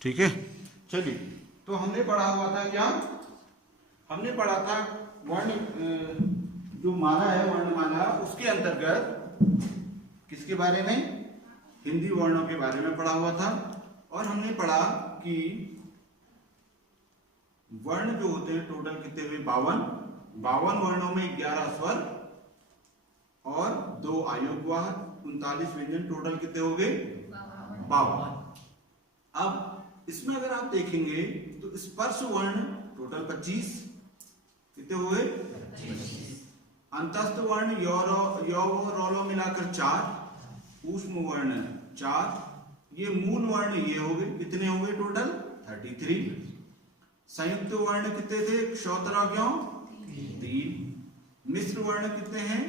ठीक है, चलिए। तो हमने पढ़ा हुआ था क्या, हमने पढ़ा था वर्ण जो माला है वर्णमाला, उसके अंतर्गत किसके बारे में, हिंदी वर्णों के बारे में पढ़ा हुआ था। और हमने पढ़ा कि वर्ण जो होते हैं टोटल कितने हुए, 52 वर्णों में 11 स्वर और 2 आयोगवाह, 39 व्यंजन, टोटल कितने हो गए, 52। अब इसमें अगर आप देखेंगे तो स्पर्श वर्ण टोटल 25, कितने हुए, अंतस्थ वर्ण यौ रोलो मिलाकर 4, ऊष्म वर्ण 4, ये मूल वर्ण ये हो गए, कितने हो गए टोटल 33। संयुक्त वर्ण कितने थे, क्षौत्र क्यों 3, मिश्र वर्ण कितने हैं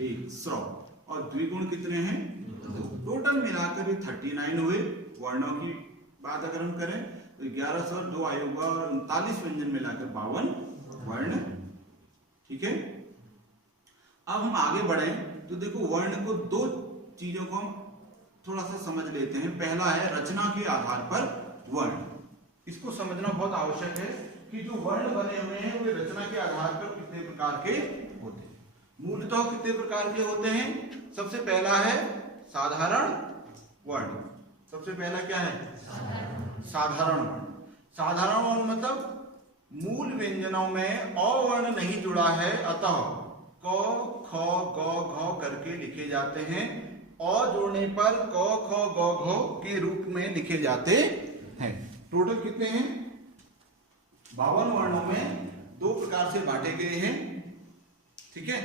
1, स्रव, और द्विगुण कितने हैं 2, टोटल मिलाकर 39 हुए। वर्णों की बात अगर हम करें तो 11 स्वर, 2 आयोगवाह और 39 व्यंजन मिलाकर 52 वर्ण। ठीक है, अब हम आगे बढ़े तो देखो वर्ण को 2 चीजों को हम थोड़ा सा समझ लेते हैं। पहला है रचना के आधार पर वर्ण, इसको समझना बहुत आवश्यक है कि जो वर्ण बने हुए हैं वे रचना के आधार पर कितने प्रकार के होते हैं। मूलतः कितने प्रकार के होते हैं, सबसे पहला है साधारण वर्ण। सबसे पहला क्या है, साधारण वर्ण। साधारण वर्ण मतलब मूल व्यंजनों में अवर्ण नहीं जुड़ा है, अतः क ख ग घ करके लिखे जाते हैं। अ जोड़ने पर क ख ग घ के रूप में लिखे जाते हैं। टोटल कितने हैं, 52 वर्णों में 2 प्रकार से बांटे गए हैं। ठीक है,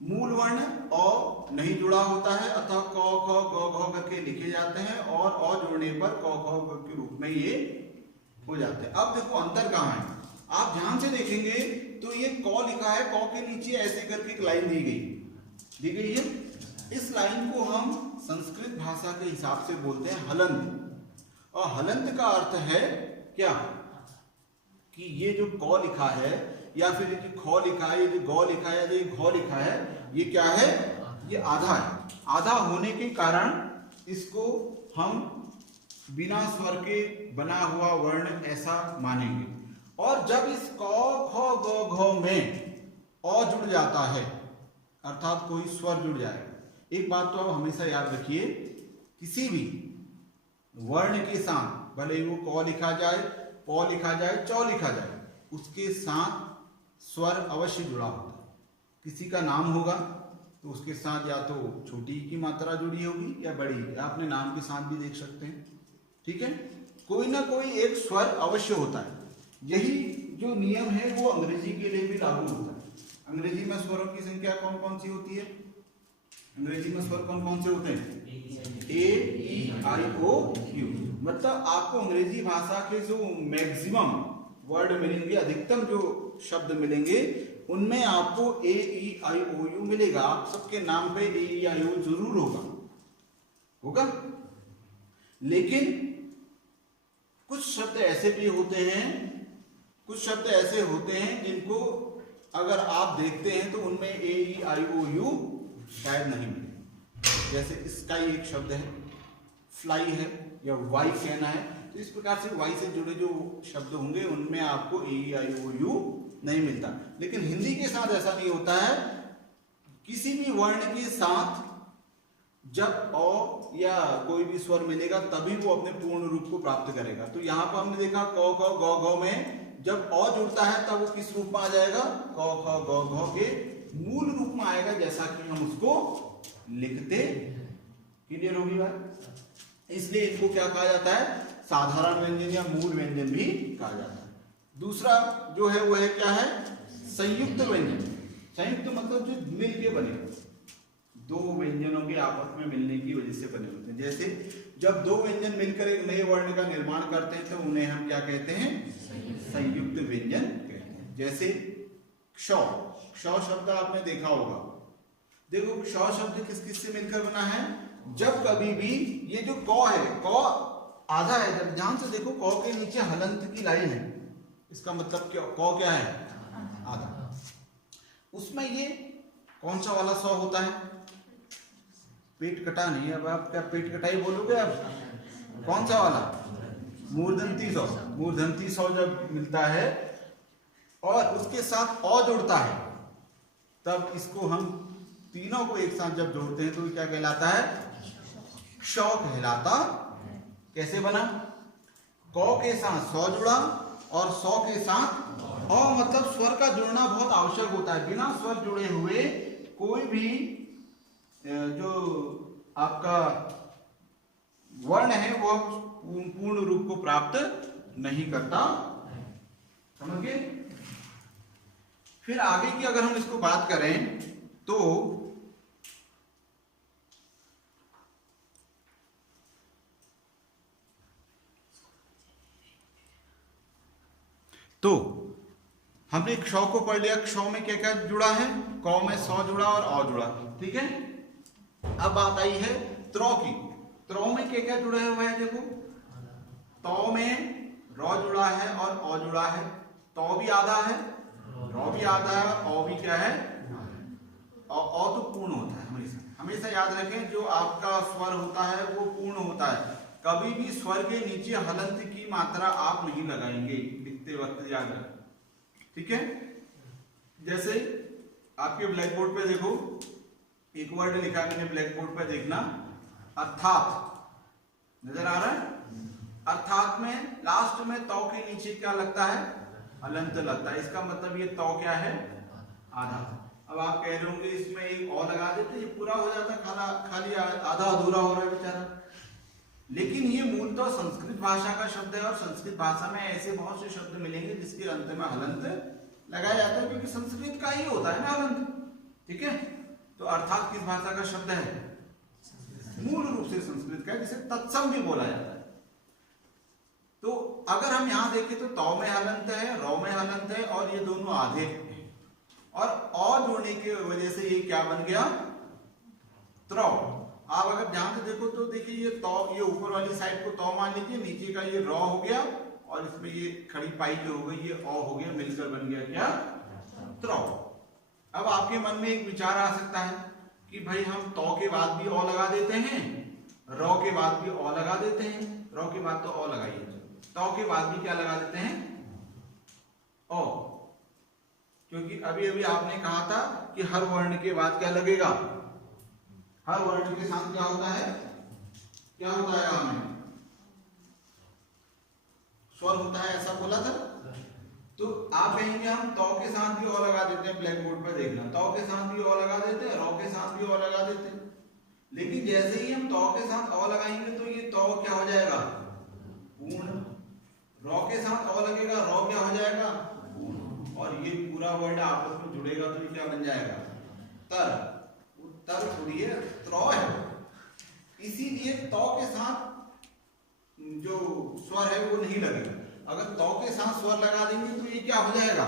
मूल वर्ण अ नहीं जुड़ा होता है, अतः क ख ग घ करके लिखे जाते हैं, और अ जोड़ने पर क ख ग के रूप में ये हो जाते हैं। अब देखो अंतर कहाँ है, आप ध्यान से देखेंगे तो ये क लिखा है, क के नीचे ऐसे करके एक लाइन दी गई है। इस लाइन को हम संस्कृत भाषा के हिसाब से बोलते हैं हलंत, और हलंत का अर्थ है क्या कि ये जो क लिखा है या फिर ये ख लिखा है, ये जो ग लिखा है, ये घ लिखा है, ये क्या है, ये आधा है। आधा होने के कारण इसको हम बिना स्वर के बना हुआ वर्ण ऐसा मानेंगे। और जब इस क ख ग घ में अ जुड़ जाता है, अर्थात कोई स्वर जुड़ जाए, एक बात तो आप हमेशा याद रखिए, किसी भी वर्ण के साथ भले वो क लिखा जाए, प लिखा जाए, च लिखा जाए, उसके साथ स्वर अवश्य जुड़ा होता है। किसी का नाम होगा तो उसके साथ या तो छोटी की मात्रा जुड़ी होगी या बड़ी, या अपने नाम के साथ भी देख सकते हैं। ठीक है, कोई ना कोई एक स्वर अवश्य होता है। यही जो नियम है वो अंग्रेजी के लिए भी लागू होता है। अंग्रेजी में स्वरों की संख्या कौन कौन सी होती है, अंग्रेजी में स्वर कौन कौन से होते हैं, ए ई आई ओ यू। मतलब आपको अंग्रेजी भाषा के जो मैक्सिमम वर्ड मिलेंगे, अधिकतम जो शब्द मिलेंगे, उनमें आपको ए ई आई ओ यू मिलेगा। आप सबके नाम पे ए ई आई ओ जरूर होगा। लेकिन कुछ शब्द ऐसे भी होते हैं, कुछ शब्द ऐसे होते हैं जिनको अगर आप देखते हैं तो उनमें ए ई आई ओ यू शायद नहीं मिले। जैसे स्काई एक शब्द है, फ्लाई है, या वाई कहना है, तो इस प्रकार से वाई से जुड़े जो शब्द होंगे उनमें आपको ए ई आई ओ यू नहीं मिलता। लेकिन हिंदी के साथ ऐसा नहीं होता है। किसी भी वर्ण के साथ जब अ या कोई भी स्वर मिलेगा तभी वो अपने पूर्ण रूप को प्राप्त करेगा। तो यहाँ पर हमने देखा क ख ग घ में जब अ जुड़ता है तब वो किस रूप में आ जाएगा, क ख ग घ के मूल रूप में आएगा, जैसा कि हम उसको लिखते। क्लियर होगी बात? इसलिए इनको क्या कहा जाता है, साधारण व्यंजन या मूल व्यंजन भी कहा जाता है। दूसरा जो है वो है क्या है, संयुक्त व्यंजन। संयुक्त मतलब जो मिल के बने, 2 व्यंजनों के आपस में मिलने की वजह से बने होते हैं। जैसे जब 2 व्यंजन मिलकर एक नए वर्ण का निर्माण करते हैं तो उन्हें हम क्या कहते हैं, संयुक्त व्यंजन कहते हैं। जैसे क्ष, क्ष शब्द आपने देखा होगा। देखो क्ष शब्द किस किस से मिलकर बना है, जब कभी भी ये जो क है, क आधा है, जब ध्यान से देखो क के नीचे हलंत की लाइन है, इसका मतलब क्या, क क्या है, आधा। उसमें ये कौन सा वाला स होता है, पेट कटा नहीं। अब आप क्या पेट कटाई बोलोगे, अब कौन सा वाला, मूर्धन्य सौ, मूर्धन्य सौ जब मिलता है और उसके साथ औ जुड़ता है, तब इसको हम तीनों को एक साथ जब जोड़ते हैं तो क्या कहलाता है? क्ष कहलाता। कैसे बना? क के साथ सौ जुड़ा और सौ के साथ औ, मतलब स्वर का जुड़ना बहुत आवश्यक होता है। बिना स्वर जुड़े हुए कोई भी जो आपका वर्ण है वो पूर्ण रूप को प्राप्त नहीं करता। समझ गए? फिर आगे की अगर हम इसको बात करें तो हमने क्ष को पढ़ लिया। क्ष में क्या क्या जुड़ा है? क में सौ जुड़ा और औ जुड़ा। ठीक है, अब बात आई है त्रौ की। त्रौ में क्या क्या जुड़ा हुआ है? देखो, तौ में रौ जुड़ा है और औ जुड़ा है। तौ भी आधा है, रौ भी आधा है और औ भी क्या है? और औ तो पूर्ण होता है। हमेशा हमेशा याद रखें, जो आपका स्वर होता है वो पूर्ण होता है। कभी भी स्वर के नीचे हलंत की मात्रा आप नहीं लगाएंगे लिखते वक्त, याद रखें। ठीक है, जैसे आपके ब्लैक बोर्ड पे देखो, एक वर्ड लिखा मैंने ब्लैक बोर्ड पे, देखना, अर्थात। नजर आ रहा है? अर्थात में लास्ट में तौ के नीचे क्या लगता है? हलंत लगता है। इसका मतलब ये तौ क्या है? आधा। अब आप कह रहे होंगे इसमें एक और लगा देते, ये पूरा हो जाता, खाली आधा अधूरा हो रहा है बेचारा। लेकिन ये मूलतः संस्कृत भाषा का शब्द है और संस्कृत भाषा में ऐसे बहुत से शब्द मिलेंगे जिसके अंत में हलंत लगाया जाता है, क्योंकि संस्कृत का ही होता है ना हलंत। ठीक है, तो अर्थात किस भाषा का शब्द है? मूल रूप से संस्कृत का, जिसे तत्सम भी बोला जाता है। तो अगर हम यहां देखें तो तौ में हलंत है, रौ में हलंत है और ये दोनों आधे और औ जोड़ने की वजह से ये क्या बन गया? त्रौ। आप अगर ध्यान से देखो तो देखिए, ये तौ, ये ऊपर वाली साइड को तौ मान लीजिए, नीचे का ये रौ हो गया और इसमें ये खड़ी पाई जो हो गई ये औ हो गया, मिलकर बन गया क्या? त्रौ। अब आपके मन में एक विचार आ सकता है कि भाई हम तौ के बाद भी औ लगा देते हैं, रौ के बाद भी औ लगा देते हैं। रौ के बाद तो औ लगाइए, तौ के बाद भी क्या लगा देते हैं? औ। क्योंकि अभी अभी आपने कहा था कि हर वर्ण के बाद क्या लगेगा? हर वर्ण के साथ क्या होता है? क्या होता है? हमें स्वर होता है, ऐसा बोला था। तो आप कहेंगे हम तौ के साथ भी औ लगा देते हैं। ब्लैक बोर्ड पर देखना, तौ के साथ भी औ लगा देते हैं, रौ के साथ भी औ लगा देते हैं। लेकिन जैसे ही हम तौ के साथ औ लगाएंगे तो ये तौ क्या हो जाएगा? पूर्ण। रौ के साथ औ लगेगा, रौ क्या हो जाएगा? पूर्ण। और ये पूरा वर्ड आपस में जुड़ेगा तो ये क्या बन जाएगा? तर। तर थोड़ी है, त्रौ है। इसीलिए तौ के साथ जो स्वर है वो नहीं लगेगा। अगर तौ के साथ स्वर लगा देंगे तो ये क्या हो जाएगा?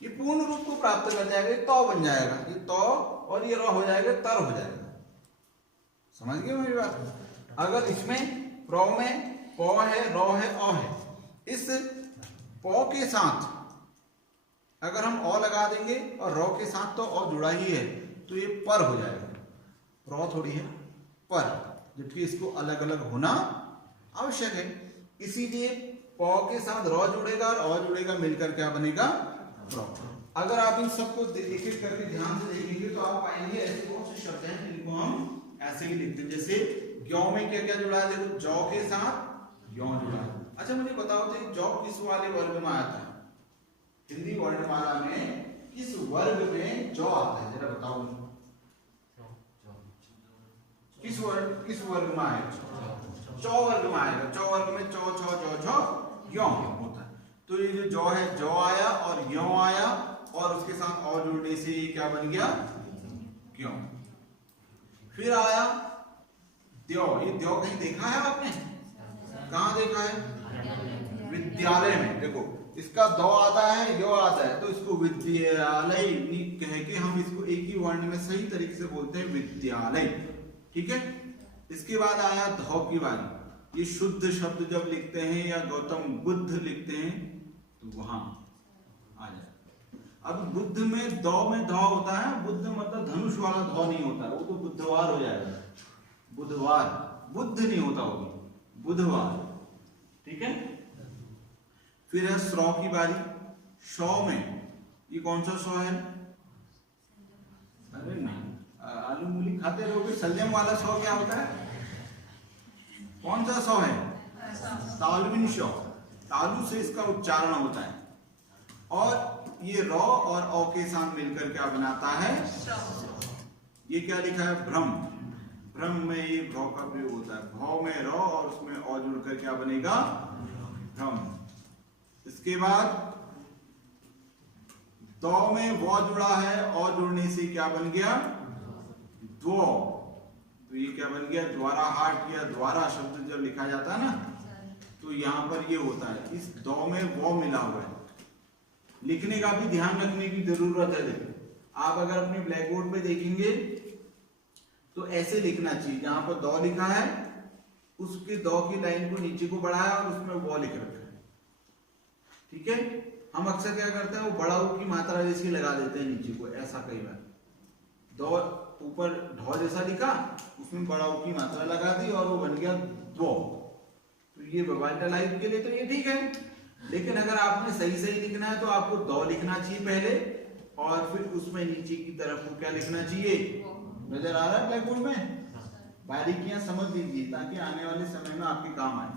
ये पूर्ण रूप को प्राप्त कर जाएगा, ये तौ बन जाएगा। ये तौ और ये रौ हो जाएगा, तर हो जाएगा। समझ गए मेरी बात? अगर इसमें रौ में पौ है, रौ है, औ है, इस पौ के साथ अगर हम औ लगा देंगे और रौ के साथ तो औ जुड़ा ही है तो ये पर हो जाएगा। रौ थोड़ी है, पर, जबकि इसको अलग अलग होना आवश्यक है। इसीलिए पौ के साथ रौ जुड़ेगा और औ जुड़ेगा, मिलकर क्या बनेगा? रौ। अगर आप इन सबको एक एक करके ध्यान से देखेंगे तो आप पाएंगे ऐसे बहुत से शब्द हैं जिनको हम ऐसे ही लिखते हैं। जैसे ग्यों में क्या क्या जुड़ा है? देखो, जौ के साथ यों जुड़ा है। अच्छा मुझे बताओ तो जौ किस वाले वर्ग में आता है? हिंदी वर्णमाला में किस वर्ग में जौ आता है? जरा बताओ मुझे, किस वर्ग में आएगा? चौ वर्ग में आएगा। चौ वर्ग में चौ, छौ, जौ, झौ, यों होता है। तो ये जो जौ है, जौ आया और यों आया और उसके साथ और जुड़ने से ये क्या बन गया? क्यों। फिर आया द्यो। ये द्यो कहीं देखा है आपने? कहां देखा है? विद्यालय में। देखो, इसका दो आता है, यो आता है, तो इसको विद्यालय कह के हम इसको एक ही वर्ण में सही तरीके से बोलते हैं, विद्यालय। ठीक है। इसके बाद आया धौ की बारी। ये शुद्ध शब्द जब लिखते हैं या गौतम बुद्ध लिखते हैं तो वहां आ जाए। अब बुद्ध में दौ में धौ होता है, बुद्ध मतलब धनुष वाला धौ नहीं होता, वो तो बुधवार हो जाएगा। बुधवार, बुद्ध नहीं होता, वो बुधवार। ठीक है। फिर है श्रौ की बारी। शौ में ये कौन सा शौ है? अरे नहीं, आलू मूली खाते रहोगे। सल्यम वाला शौ क्या होता है? कौन सा शौ है? तालुविन शौ। तालु से इसका उच्चारण होता है। और ये रौ और औ के साथ मिलकर क्या बनाता है? ये क्या लिखा है? भ्रम। भ्रम में ये भ्रौ का प्रयोग होता है। भौ में रौ और उसमें औ जुड़कर क्या बनेगा? भ्रम। इसके बाद दौ में वो जुड़ा है, औ जुड़ने से क्या बन गया? द्वौ। तो ये क्या बन गया? द्वारा हाट या द्वारा शब्द जब लिखा जाता है ना, तो यहां पर ये होता है। इस दौ में वो मिला हुआ है। लिखने का भी ध्यान रखने की जरूरत है। देखो, आप अगर अपने ब्लैक बोर्ड पे देखेंगे तो ऐसे लिखना चाहिए। जहां पर दौ लिखा है उसके दौ की लाइन को नीचे को बढ़ाया और उसमें वो लिख रखा है। ठीक है। हम अक्सर क्या करते हैं, वो बड़ा ऊ की मात्रा जैसी लगा देते हैं नीचे को, ऐसा कई बार। दौ ऊपर ढौ जैसा लिखा, उसमें बड़ा ऊ की मात्रा लगा दी और वो बन गया द्वौ। तो ये वर्बालिटी के लिए तो ये ठीक है। लेकिन अगर आपने सही सही लिखना है तो आपको दौ लिखना चाहिए पहले, और फिर उसमें नीचे की तरफ को क्या लिखना चाहिए? नजर आ रहा है ब्लैक बोर्ड में? बारीकियां समझ लीजिए ताकि आने वाले समय में आपके काम आए।